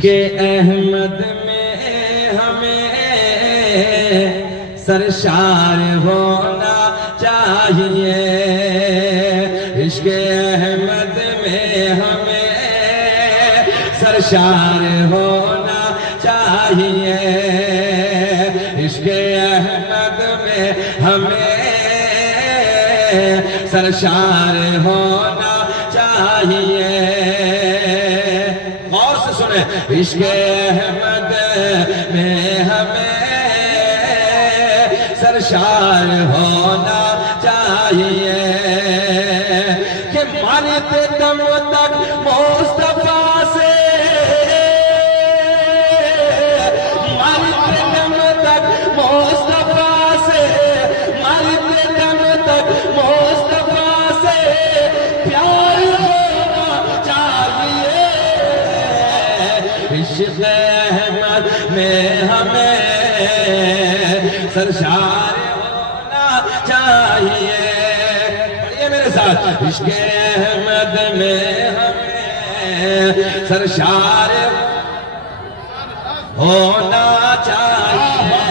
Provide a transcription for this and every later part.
عشق احمد میں ہمیں سرشار ہونا چاہیے، عشق احمد میں ہمیں سرشار ہونا چاہیے، عشق احمد میں ہمیں سرشار ہونا چاہیے۔ غور سے سنیں، عشق احمد میں ہمیں سرشار ہونا چاہیے کہ مرتے دم تک مصطفیٰ سے، مرتے دم تک مصطفیٰ سے، مرتے دم تک مصطفیٰ سے پیار ہونا چاہیے، عشق احمد میں ہمیں سرشار ہونا چاہیے۔ پڑھیے میرے ساتھ، عشق احمد میں ہمیں سرشار ہونا چاہیے۔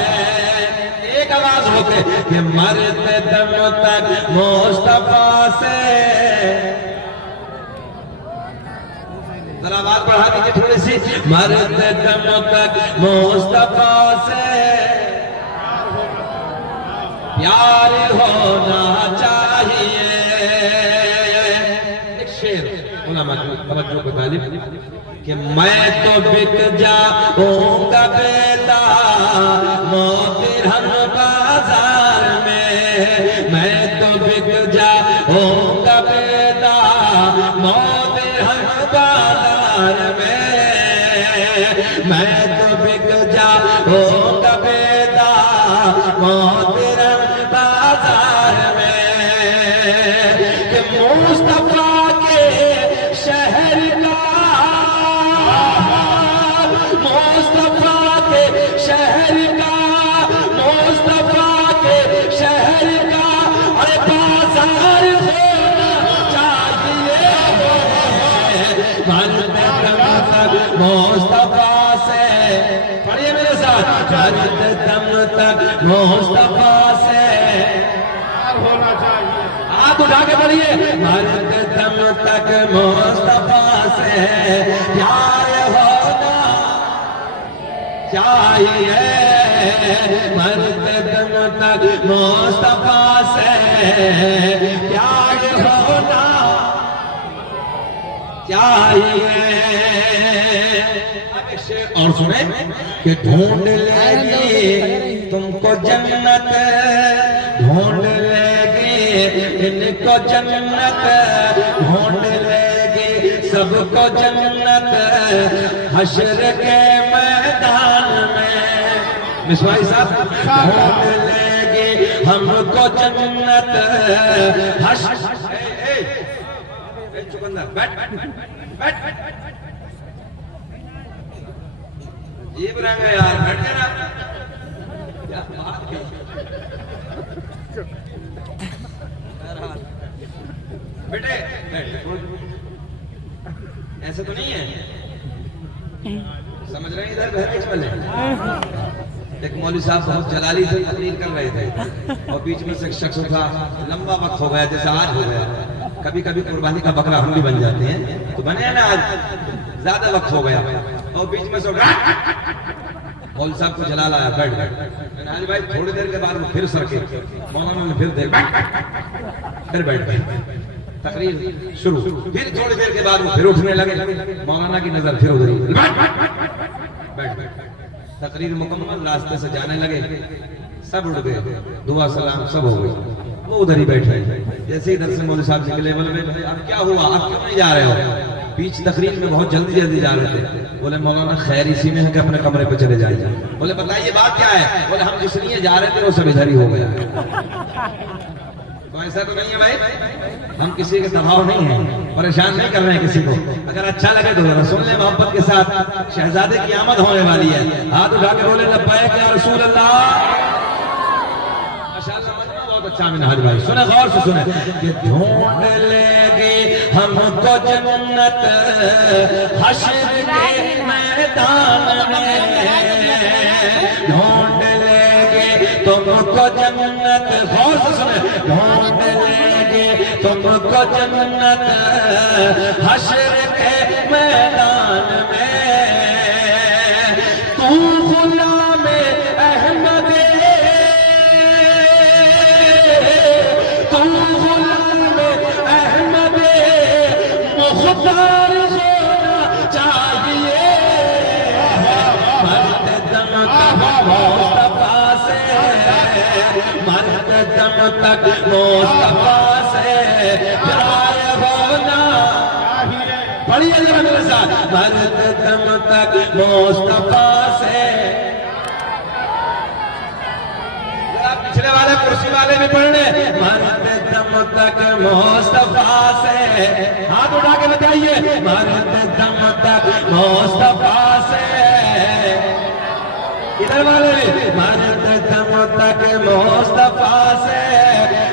ایک آواز ہوتے کہ مرتے دم تک مصطفیٰ سے، ذرا آواز بڑھا دیجیے تھوڑی سی، مرتے دم تک مصطفیٰ سے پیار ہونا چاہیے۔ ایک شعر علماء توجہ کو طالب کہ میں تو بک جاؤں گا بیدا موترہم بازار میں، میں تو بک جاؤں گا بیدا موترہم بازار میں، میں تو بک جاؤں گا بیدا موترہم بازار میں کہ مصطفیٰ کے شہر کا، مصطفیٰ کے شہر کا، مصطفیٰ کے شہر کا ارے بازار ہونا چاہیے، مرتے دم تک مصطفیٰ سے، پڑھیے میرے ساتھ، مرتے دم تک مصطفیٰ سے ہونا چاہیے۔ ہاتھ اٹھا کے پڑھیے، مرتے دم تک مصطفیٰ سے پیار ہونا چاہیے، مرتے دم تک مصطفیٰ سے پیار ہونا چاہیے۔ اور سنیں کہ ڈھونڈ لے گی تم کو جنت، ڈھونڈ لے گی ان کو جنت، ڈھونڈ لے گی سب کو جنت حشر کے میدان میں، مصباحی صاحب، ڈھونڈ لے گی ہم کو جنت حشر، چکندر بیٹھ بیٹھ عجیب رنگ ہے یار، بیٹھ جانا، کیا بات ہے، بیٹے ایسے تو نہیں ہے، سمجھ رہے ہیں ادھر بہت والے، ایک مولوی صاحب بہت جلالی سے تقریر کر رہے تھے اور بیچ میں سے ایک شخص تھا، لمبا وقت ہو گیا جیسے آج ہو گیا، کبھی کبھی قربانی کا بکرا ہم بھی بن جاتے ہیں تو بنے ہیں نا، آج زیادہ وقت ہو گیا اور بیچ میں سے مولوی صاحب کو جلال آیا، بیٹھ بیٹھ، میں نے بھائی تھوڑی دیر کے بعد وہ پھر سرکے، مولانا نے پھر دیکھ پھر بیٹھ بیٹھ تقریر شروع، پھر تھوڑی دیر کے بعد وہ پھر اٹھنے لگے، مولانا کی نظر پھر ادھر ہی، بیٹھ بیٹھ، تقریر مکمل، راستے سے جانے لگے، سب اٹھ گئے، دعا سلام سب ہو گئی، وہ ادھر ہی بیٹھے، جیسے ادھر سے مولوی صاحب نکلے، بولے اب کیا ہوا، آپ کیوں نہیں جا رہے ہو؟ بیچ تقریر میں بہت جلدی جلدی جا رہے تھے، بولے مولانا خیر اسی میں ہے کہ اپنے کمرے پہ چلے جائیں، بولے بتائیے بات کیا ہے؟ بولے ہم جس لیے جا رہے تھے وہ سب ادھر ہی ہو گیا۔ تو ایسا تو نہیں ہے بھائی، ہم کسی کے دباؤ نہیں ہیں، پریشان نہیں کر رہے ہیں کسی کو، اگر اچھا لگے تو ذرا سن لیں محبت کے ساتھ، شہزادے کی آمد ہونے والی ہے، ہاتھ اٹھا کے بولے لبیک یا رسول اللہ، ماشاءاللہ بہت اچھا میں حاج بھائی، سنیں غور سے سنیں کہ ڈھونڈ لے گی ہم کو جنت حشر کے میدان تم کو جنت، غور سے سنیں، ڈھونڈ لیں گے تم کو جنت حشر کے میدان میں، تو غلام احمد، تو غلام احمد مختار ہونا چاہیے، مرد دم تک مصطفیٰ سے، مرد دم تک مصطفیٰ سے پیار ہونا، پڑھیے ذرا میرے ساتھ، مرد دم تک مصطفیٰ سے، پچھلے والے کرسی والے بھی پڑھنے، مرد دم تک مصطفیٰ سے، ہاتھ اٹھا کے بتائیے، مرد دم تک مصطفیٰ سے، ادھر والے بھی، مرد دم تک مصطفیٰ سے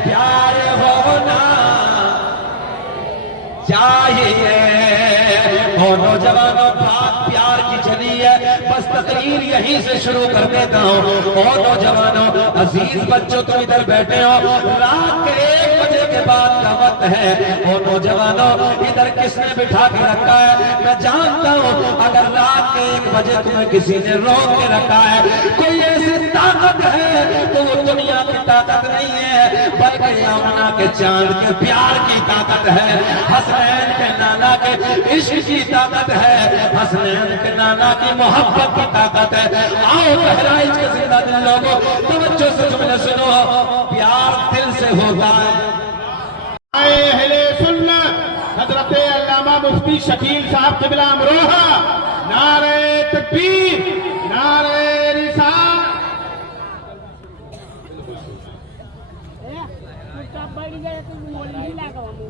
پیار ہونا چاہیے، او نوجوانوں پاک پیار کی چلی ہے، بس تقریر یہیں سے شروع کر دیتا ہوں، او نوجوانوں عزیز بچوں تم ادھر بیٹھے ہو، رات کے 1 بجے کے بعد کا وقت ہے، او نوجوانوں ادھر کس نے بٹھا کے رکھا ہے؟ میں جانتا ہوں اگر رات کے 1 بجے تمہیں کسی نے روک کے رکھا ہے، کوئی ایسی طاقت ہے تو وہ دنیا کی طاقت نہیں ہے، بلکہ یمنا کے چاند کے پیار کی طاقت ہے، حسنین کے نانا کے عشق کی طاقت ہے، حسنین کے نانا کی محبت کی طاقت ہے۔ آؤ بہرائچ کے زندہ دل لوگوں توجہ سے جملے سنو، پیار دل سے ہوتا ہے۔ اہل سنت حضرت علامہ مفتی شکیل صاحب قبلہ امروہہ، نعرہ تکبیر، نعرہ رسالت۔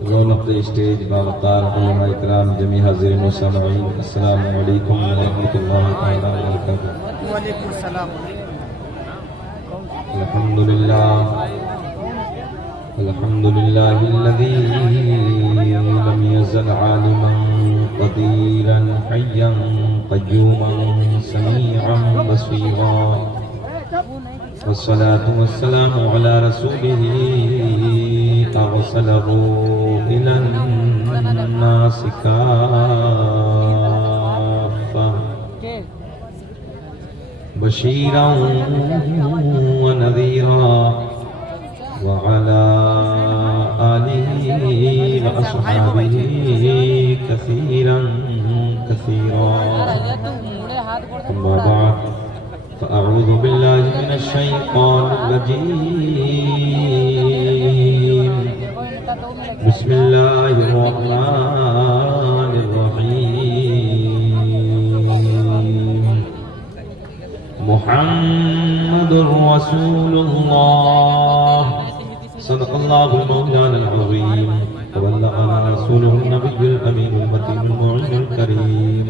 رونق اسٹیج باوقار علماء اکرام جمیع حاضرین و سامعین، السلام علیکم ورحمۃ اللہ تعالی وبرکاتہ۔ وعلیکم السلام۔ الحمدللہ الذی لم یزل عالما قدیرا حیا قیوما سمیعا بصیرا، والصلاة والسلام على رسوله أرسله إلى الناس كافة بشيرا ونذيرا، وعلى آله وأصحابه كثيرا كثيرا، أما بعد فأعوذ بالله من الشيطان الرجيم، بسم الله الرحمن الرحيم، محمد رسول الله، صدق الله المولانا العظيم، وبلغنا رسوله النبي الأمين المتين المعين الكريم،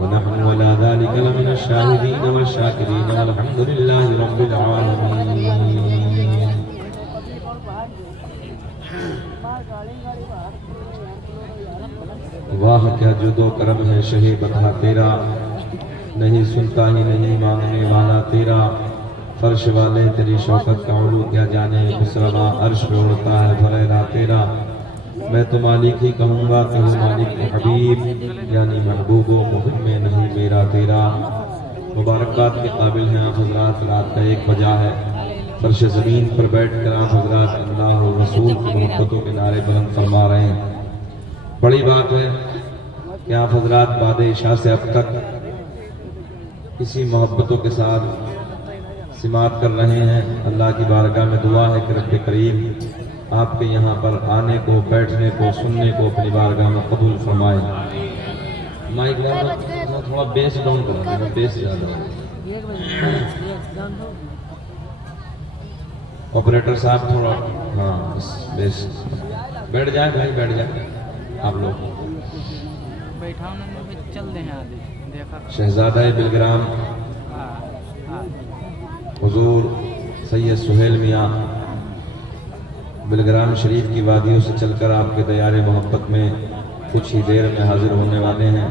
ونحن ولا ذلك لمن الشاهدين والشاكرين، والحمد لله رب العالمين۔ واہ کیا جود و کرم ہے شہ بندھا تیرا، نہیں سنتا ہی نہیں مانگنے والا تیرا، فرش والے تیری شوقت کا علو کیا جانے، خسروا عرش پہ اڑتا ہے فریرا تیرا، میں تو مالک ہی کہوں گا کہ مالک حبیب، یعنی محبوب و محب میں نہیں میرا تیرا۔ مبارکباد کے قابل ہیں آپ حضرات، رات کا 1 بجا ہے، فرش زمین پر بیٹھ کر آپ حضرات اللہ و رسول کی محبتوں کے نعرے بلند فرما رہے ہیں۔ بڑی بات ہے کہ آپ حضرات بعد عشاء سے اب تک اسی محبتوں کے ساتھ سماعت کر رہے ہیں۔ اللہ کی بارگاہ میں دعا ہے کہ رب کریم آپ کے یہاں پر آنے کو، بیٹھنے کو، سننے کو اپنی بارگاہ میں قبول فرمائے۔ مائک تھوڑا بیس ڈاؤن کرو، بیس زیادہ ہے۔ آپریٹر صاحب تھوڑا، ہاں بس بیس، بیٹھ جائیں بھائی، بیٹھ جائیں آپ لوگ۔ شہزادہ بلگرام حضور سید سہیل میاں بلگرام شریف کی وادیوں سے چل کر آپ کے دیار محبت میں کچھ ہی دیر میں حاضر ہونے والے ہیں،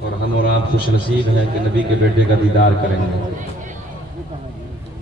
اور ہم اور آپ خوش نصیب ہیں کہ نبی کے بیٹے کا دیدار کریں گے۔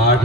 8